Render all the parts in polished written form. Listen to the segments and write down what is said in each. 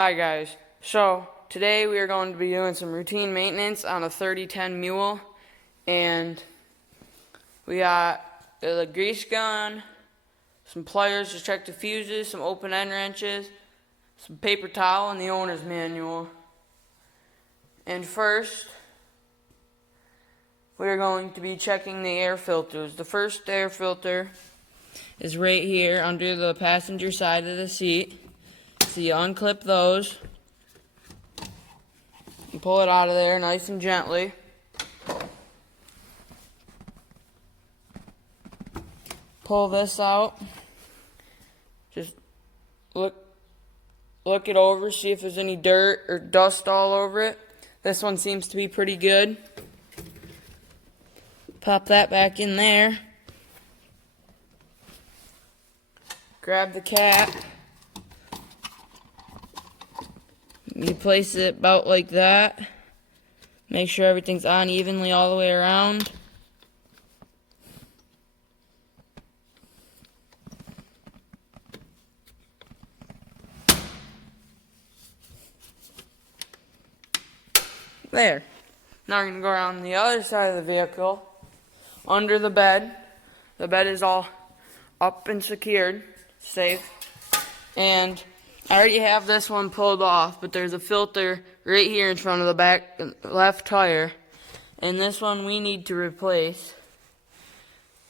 Hi guys, so today we are going to be doing some routine maintenance on a 3010 mule, and we got the grease gun, some pliers to check the fuses, some open end wrenches, some paper towel, and the owner's manual. And first, we are going to be checking the air filters. The first air filter is right here under the passenger side of the seat. So you unclip those and pull it out of there nice and gently. Pull this out. Just look it over, see if there's any dirt or dust all over it. This one seems to be pretty good. Pop that back in there. Grab the cap. You place it about like that. Make sure everything's on evenly all the way around. There. Now we're going to go around the other side of the vehicle, under the bed. The bed is all up and secured, safe. And I already have this one pulled off, but there's a filter right here in front of the back left tire. And this one we need to replace.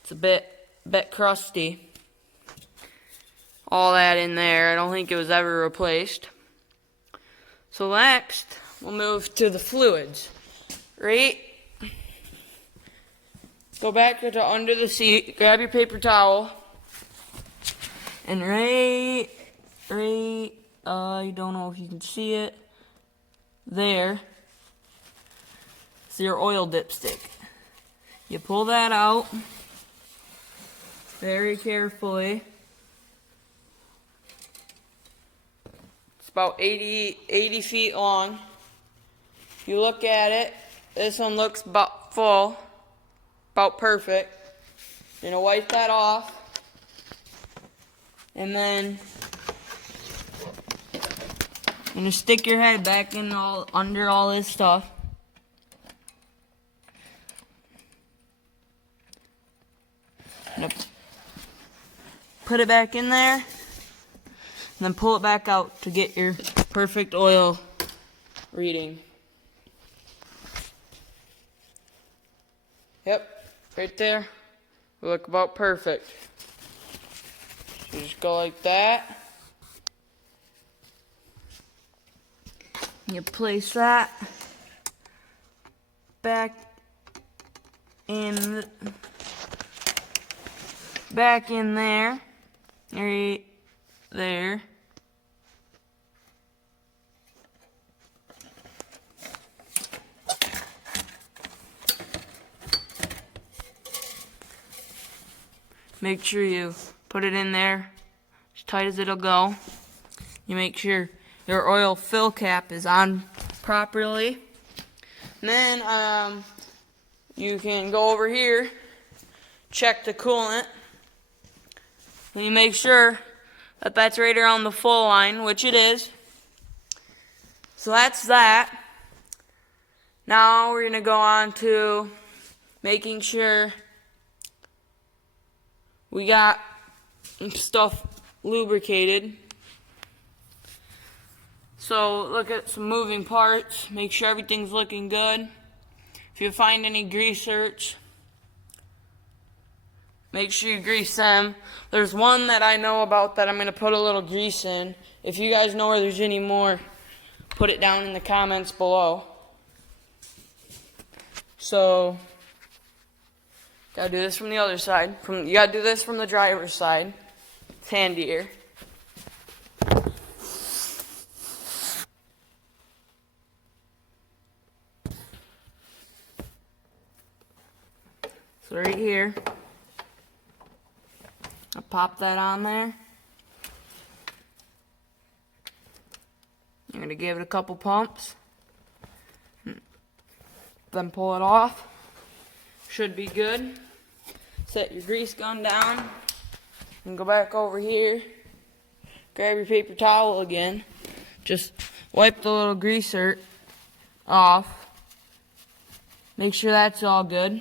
It's a bit crusty. All that in there. I don't think it was ever replaced. So next, we'll move to the fluids. Right? Go back to under the seat, grab your paper towel, and I don't know if you can see it, there, it's your oil dipstick. You pull that out very carefully. It's about 80 feet long. If you look at it, this one looks about full, about perfect. You're going to wipe that off, and then you're going to stick your head back in under all this stuff. Put it back in there, and then pull it back out to get your perfect oil reading. Yep, right there. We look about perfect. So you just go like that. You place that back in there, right there. Make sure you put it in there as tight as it'll go. You make sure your oil fill cap is on properly. And then you can go over here, check the coolant, and you make sure that that's right around the full line, which it is. So that's that. Now we're going to go on to making sure we got stuff lubricated. So look at some moving parts, make sure everything's looking good. If you find any grease zerks, make sure you grease them. There's one that I know about that I'm going to put a little grease in. If you guys know where there's any more, put it down in the comments below. So gotta do this from the other side. You gotta do this from the driver's side. It's handier. So right here, I pop that on there. I'm gonna give it a couple pumps, then pull it off. Should be good. Set your grease gun down and go back over here. Grab your paper towel again. just wipe the little greaser off. Make sure that's all good.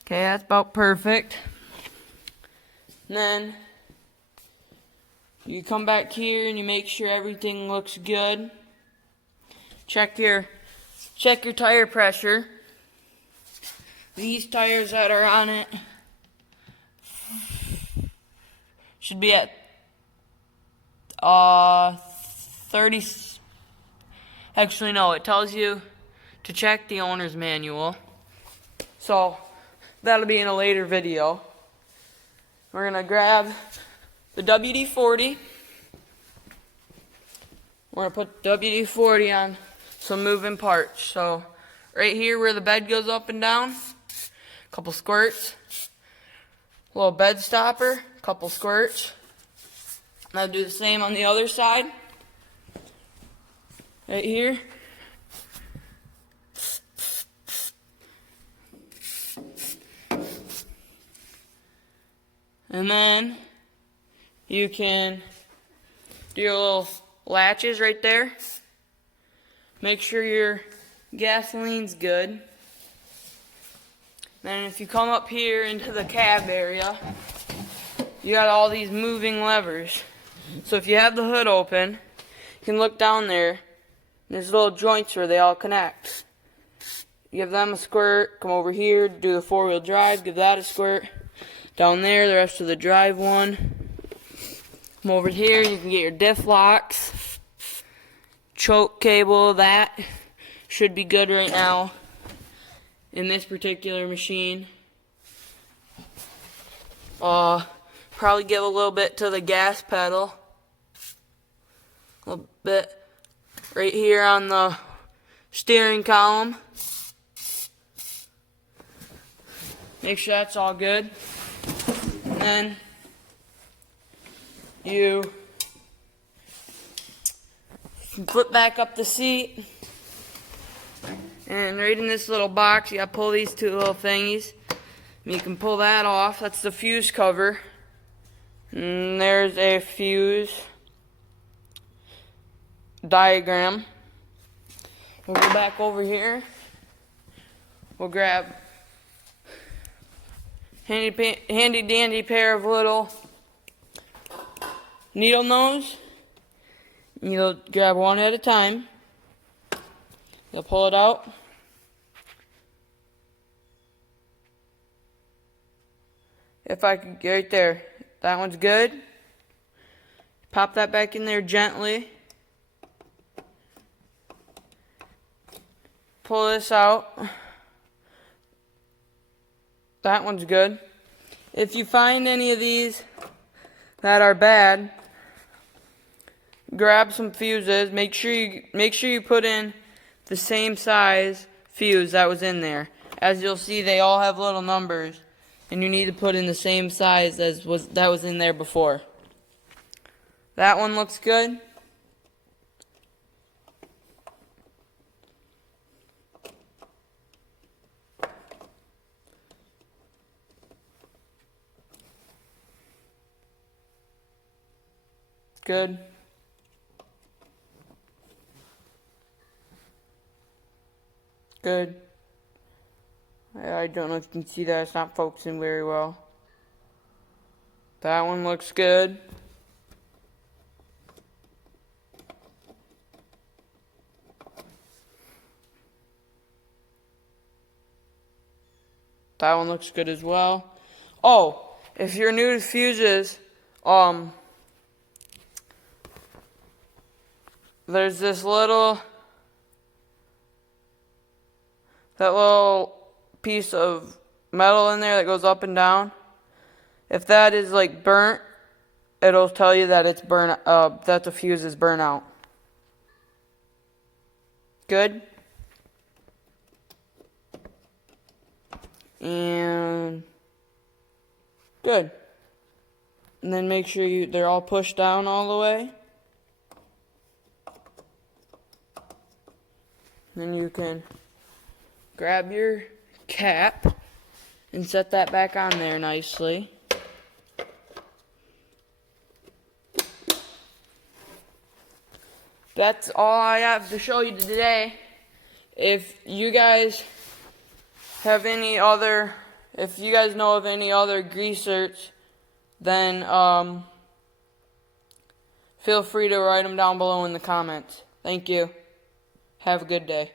Okay, that's about perfect. And then you come back here and you make sure everything looks good. Check your tire pressure. These tires that are on it should be at 30. Actually, no, it tells you to check the owner's manual. So that'll be in a later video. We're gonna grab the WD-40. We're gonna put WD-40 on some moving parts. So right here where the bed goes up and down, a couple squirts. A little bed stopper, a couple squirts. And I'll do the same on the other side. Right here. And then you can do your little latches right there. Make sure your gasoline's good. Then if you come up here into the cab area, you got all these moving levers. So if you have the hood open, you can look down there. There's little joints where they all connect. You give them a squirt, come over here, do the four-wheel drive, give that a squirt. Down there, the rest of the drive one. Come over here, you can get your diff locks, choke cable, that should be good right now in this particular machine. Probably give a little bit to the gas pedal. A little bit right here on the steering column. Make sure that's all good. And then you flip back up the seat. And right in this little box, you gotta pull these two little thingies. And you can pull that off. That's the fuse cover. And there's a fuse diagram. We'll go back over here. We'll grab handy dandy pair of little needle nose. You'll grab one at a time. You'll pull it out. If I could get right there, that one's good. Pop that back in there gently. Pull this out. That one's good. If you find any of these that are bad, grab some fuses. Make sure you put in the same size fuse that was in there. As you'll see, they all have little numbers, and you need to put in the same size as that was in there before. That one looks good. Good. Good. I don't know if you can see that. It's not focusing very well. That one looks good. That one looks good as well. Oh, if you're new to fuses, there's this little piece of metal in there that goes up and down. If that is like burnt, it'll tell you that it's that the fuse is burnt out. Good. And good. And then make sure they're all pushed down all the way. Then you can grab your cap and set that back on there nicely. that's all I have to show you today. If you guys have any other, if you guys know of any other greasers, then feel free to write them down below in the comments. Thank you. Have a good day.